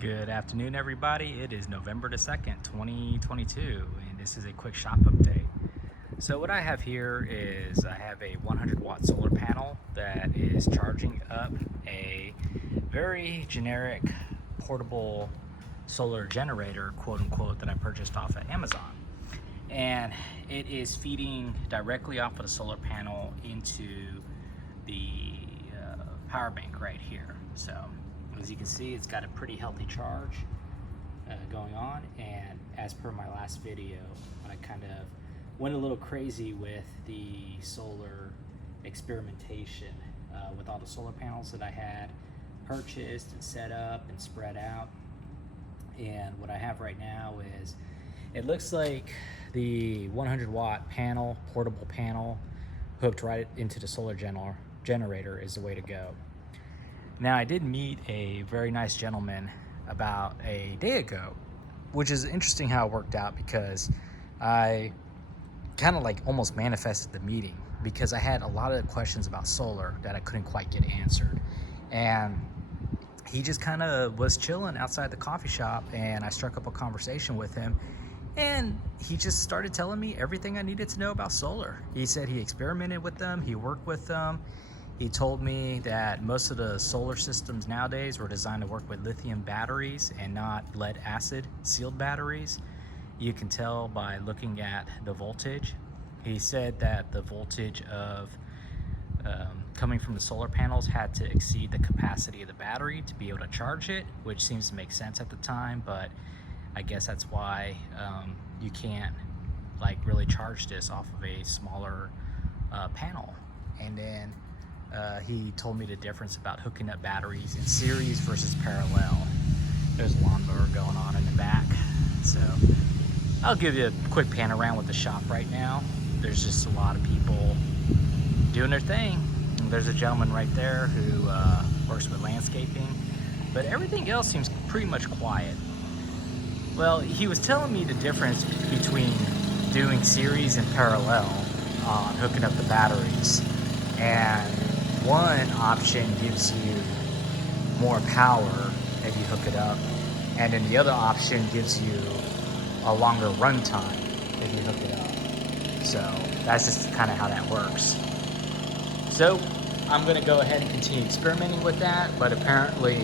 Good afternoon, everybody. It is November the 2nd, 2022, and this is a quick shop update. So what I have here is I have a 100-watt solar panel that is charging up a very generic portable solar generator, quote unquote, that I purchased off of Amazon. And it is feeding directly off of the solar panel into the power bank right here. So as you can see, it's got a pretty healthy charge going on, and as per my last video, I kind of went a little crazy with the solar experimentation with all the solar panels that I had purchased and set up and spread out. And what I have right now is, it looks like the 100-watt panel, portable panel, hooked right into the solar generator is the way to go. Now, I did meet a very nice gentleman about a day ago, which is interesting how it worked out, because I kind of like almost manifested the meeting, because I had a lot of questions about solar that I couldn't quite get answered. And he just kind of was chilling outside the coffee shop, and I struck up a conversation with him, and he just started telling me everything I needed to know about solar. He said he experimented with them, he worked with them. He told me that most of the solar systems nowadays were designed to work with lithium batteries and not lead acid sealed batteries. You can tell by looking at the voltage. He said that the voltage of coming from the solar panels had to exceed the capacity of the battery to be able to charge it, which seems to make sense at the time, but I guess that's why you can't like really charge this off of a smaller panel. And then he told me the difference about hooking up batteries in series versus parallel. There's a lawnmower going on in the back. So I'll give you a quick pan around with the shop right now. There's just a lot of people doing their thing. And there's a gentleman right there who works with landscaping, but everything else seems pretty much quiet. Well, he was telling me the difference between doing series and parallel on hooking up the batteries. And one option gives you more power if you hook it up, and then the other option gives you a longer run time if you hook it up. So that's just kind of how that works. So I'm going to go ahead and continue experimenting with that, but apparently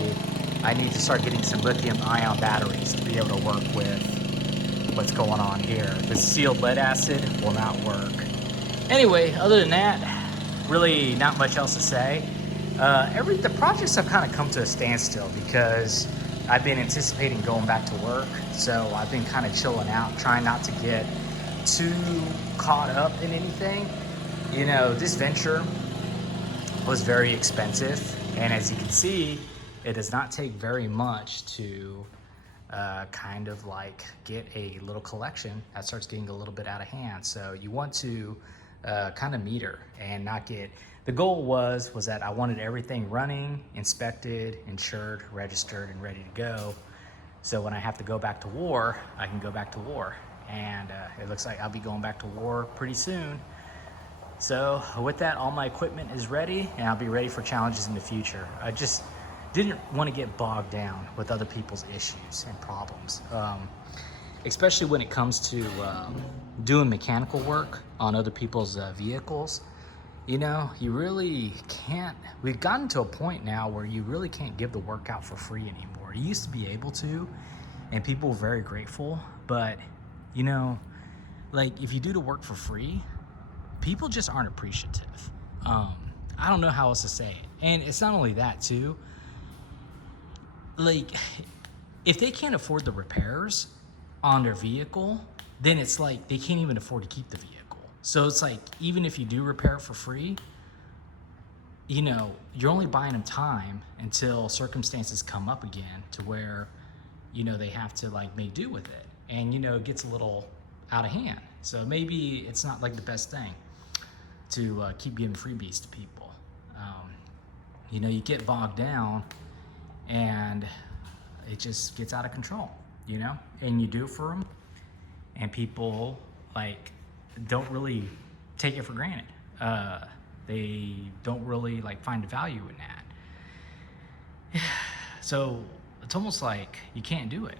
I need to start getting some lithium ion batteries to be able to work with what's going on here. The sealed lead acid will not work. Anyway, other than that, really not much else to say. The projects have kind of come to a standstill because I've been anticipating going back to work. So I've been kind of chilling out, trying not to get too caught up in anything. You know, this venture was very expensive, and as you can see, it does not take very much to kind of like get a little collection that starts getting a little bit out of hand. So you want to kind of meter and not get, the goal was that I wanted everything running, inspected, insured, registered, and ready to go. So when I have to go back to war, I can go back to war. And it looks like I'll be going back to war pretty soon. So with that, all my equipment is ready, and I'll be ready for challenges in the future. I just didn't want to get bogged down with other people's issues and problems. Especially when it comes to doing mechanical work on other people's vehicles. You know, you really can't, we've gotten to a point now where you really can't give the work out for free anymore. You used to be able to, and people were very grateful, but you know, like if you do the work for free, people just aren't appreciative. I don't know how else to say it. And it's not only that too, like if they can't afford the repairs on their vehicle, then it's like they can't even afford to keep the vehicle. So it's like, even if you do repair it for free, you know, you're only buying them time until circumstances come up again to where, you know, they have to like make do with it. And, you know, it gets a little out of hand. So maybe it's not like the best thing to keep giving freebies to people. You know, you get bogged down and it just gets out of control, you know, and you do it for them, and people like don't really take it for granted. They don't really like find the value in that. So it's almost like you can't do it,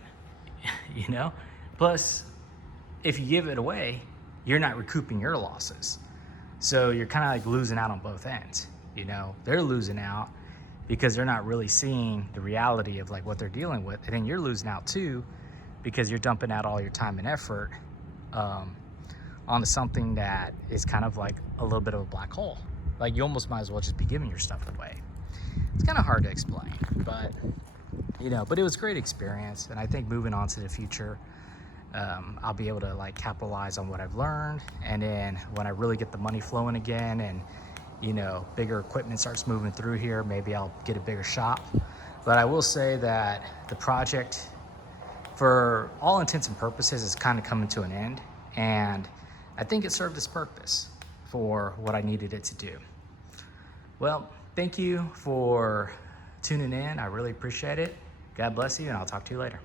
you know? Plus, if you give it away, you're not recouping your losses. So you're kind of like losing out on both ends, you know? They're losing out because they're not really seeing the reality of like what they're dealing with. And then you're losing out too because you're dumping out all your time and effort onto something that is kind of like a little bit of a black hole. Like you almost might as well just be giving your stuff away. It's kind of hard to explain, but you know, but it was a great experience. And I think moving on to the future, I'll be able to like capitalize on what I've learned. And then when I really get the money flowing again and, you know, bigger equipment starts moving through here, maybe I'll get a bigger shop. But I will say that the project, for all intents and purposes, is kind of coming to an end. And I think it served its purpose for what I needed it to do. Well, thank you for tuning in. I really appreciate it. God bless you, and I'll talk to you later.